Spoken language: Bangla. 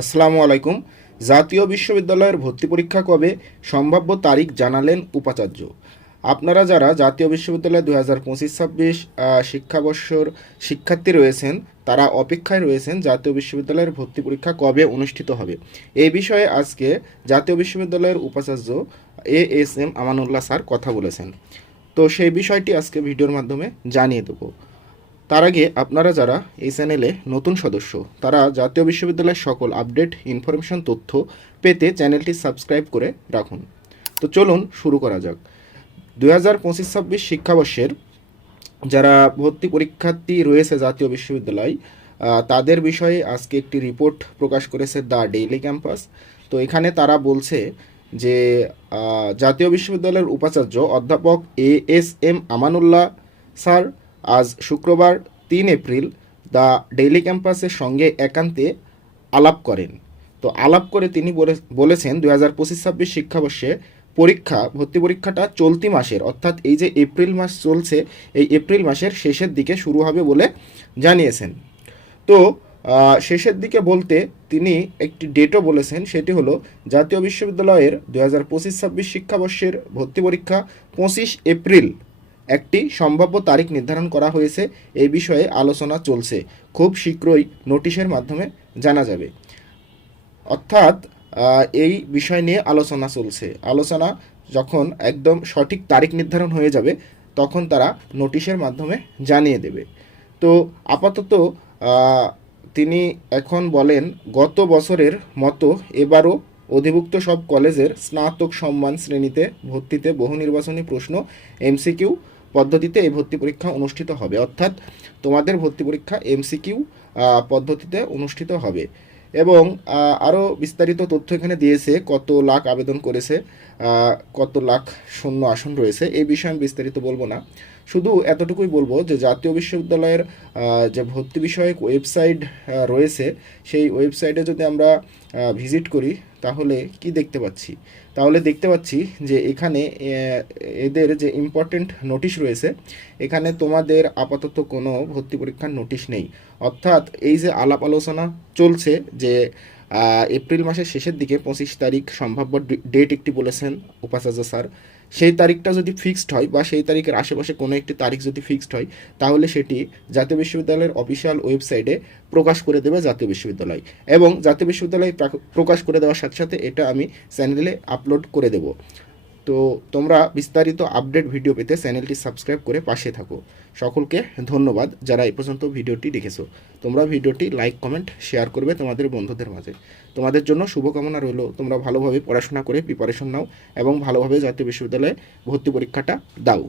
আসসালামু আলাইকুম। জাতীয় বিশ্ববিদ্যালয়ের ভর্তি পরীক্ষা কবে, সম্ভাব্য তারিখ জানালেন উপাচার্য। আপনারা যারা জাতীয় বিশ্ববিদ্যালয় 2025-26 শিক্ষাবর্ষর শিক্ষার্থী রয়েছেন, তারা অপেক্ষায় রয়েছেন জাতীয় বিশ্ববিদ্যালয়ের ভর্তি পরীক্ষা কবে অনুষ্ঠিত হবে। এই বিষয়ে আজকে জাতীয় বিশ্ববিদ্যালয়ের উপাচার্য এএসএম আমানুল্লাহ স্যার কথা বলেছেন। তো সেই বিষয়টি আজকে ভিডিওর মাধ্যমে জানিয়ে দেবো। তার আগে আপনারা যারা এই চ্যানেলে নতুন সদস্য, তারা জাতীয় বিশ্ববিদ্যালয়ের সকল আপডেট ইনফরমেশন তথ্য পেতে চ্যানেলটি সাবস্ক্রাইব করে রাখুন। তো চলুন শুরু করা যাক। 2025-26 শিক্ষাবর্ষের যারা ভর্তি পরীক্ষার্থী রয়েছে জাতীয় বিশ্ববিদ্যালয়, তাদের বিষয়ে আজকে একটি রিপোর্ট প্রকাশ করেছে দ্য ডেইলি ক্যাম্পাস। তো এখানে তারা বলছে যে জাতীয় বিশ্ববিদ্যালয়ের উপাচার্য অধ্যাপক এএসএম আমানুল্লাহ স্যার আজ শুক্রবার 3 এপ্রিল দ্য ডেইলি ক্যাম্পাসের সঙ্গে একান্তে আলাপ করেন। তো আলাপ করে তিনি বলেছেন 2025-26 শিক্ষাবর্ষে ভর্তি পরীক্ষাটা চলতি মাসের, অর্থাৎ এই যে এপ্রিল মাস চলছে, এই এপ্রিল মাসের শেষের দিকে শুরু হবে বলে জানিয়েছেন। তো শেষের দিকে বলতে তিনি একটি ডেটও বলেছেন, সেটি হলো জাতীয় বিশ্ববিদ্যালয়ের 2025-26 শিক্ষাবর্ষের ভর্তি পরীক্ষা 25 এপ্রিল একটি সম্ভাব্য তারিখ নির্ধারণ করা হয়েছে। এই বিষয়ে আলোচনা চলছে, খুব শীঘ্রই নোটিশের মাধ্যমে জানা যাবে। অর্থাৎ এই বিষয় নিয়ে আলোচনা চলছে। আলোচনা যখন একদম সঠিক তারিখ নির্ধারণ হয়ে যাবে, তখন তারা নোটিশের মাধ্যমে জানিয়ে দেবে। তো আপাতত তিনি এখন বলেন, গত বছরের মতো এবারও অধিভুক্ত সব কলেজের স্নাতক সম্মান শ্রেণীতে ভর্তিতে বহু নির্বাচনী প্রশ্ন এমসিকিউ পদ্ধতিতে এই ভর্তি পরীক্ষা অনুষ্ঠিত হবে। অর্থাৎ তোমাদের ভর্তি পরীক্ষা এমসিকিউ পদ্ধতিতে অনুষ্ঠিত হবে। এবং আরও বিস্তারিত তথ্য এখানে দিয়েছে, কত লাখ আবেদন করেছে, কত লাখ শূন্য আসন রয়েছে। এই বিষয়ে আমি বিস্তারিত বলবো না, শুধু এতটুকুই বলবো যে জাতীয় বিশ্ববিদ্যালয়ের যে ভর্তি বিষয়ক ওয়েবসাইট রয়েছে, সেই ওয়েবসাইটে যদি আমরা ভিজিট করি তাহলে কি দেখতে পাচ্ছি? তাহলে দেখতে পাচ্ছি যে এখানে এদের যে ইম্পর্টেন্ট নোটিশ রয়েছে, এখানে তোমাদের আপাতত কোনো ভর্তি পরীক্ষার নোটিশ নেই। অর্থাৎ এই যে আলাপ আলোচনা চলছে যে এপ্রিল মাসের শেষের দিকে 25 তারিখ সম্ভাব্য ডেট একটি বলেছেন উপাচার্য স্যার, সেই তারিখটা যদি ফিক্সড হয় বা সেই তারিখের আশেপাশে কোনো একটি তারিখ যদি ফিক্সড হয়, তাহলে সেটি জাতীয় বিশ্ববিদ্যালয়ের অফিসিয়াল ওয়েবসাইটে প্রকাশ করে দেবে জাতীয় বিশ্ববিদ্যালয়। এবং জাতীয় বিশ্ববিদ্যালয় প্রকাশ করে দেওয়ার সাথে সাথে এটা আমি চ্যানেলে আপলোড করে দেব। তো তোমরা বিস্তারিত আপডেট ভিডিও পেতে চ্যানেলটি সাবস্ক্রাইব করে পাশে থাকো। সকলকে ধন্যবাদ যারা এই পর্যন্ত ভিডিওটি দেখেছো। তোমরা ভিডিওটি লাইক, কমেন্ট, শেয়ার করবে তোমাদের বন্ধুদের মাঝে। তোমাদের জন্য শুভকামনা রইল, তোমরা ভালোভাবে পড়াশোনা করে প্রিপারেশন নাও এবং ভালোভাবে জাতীয় বিশ্ববিদ্যালয়ে ভর্তি পরীক্ষাটা দাও।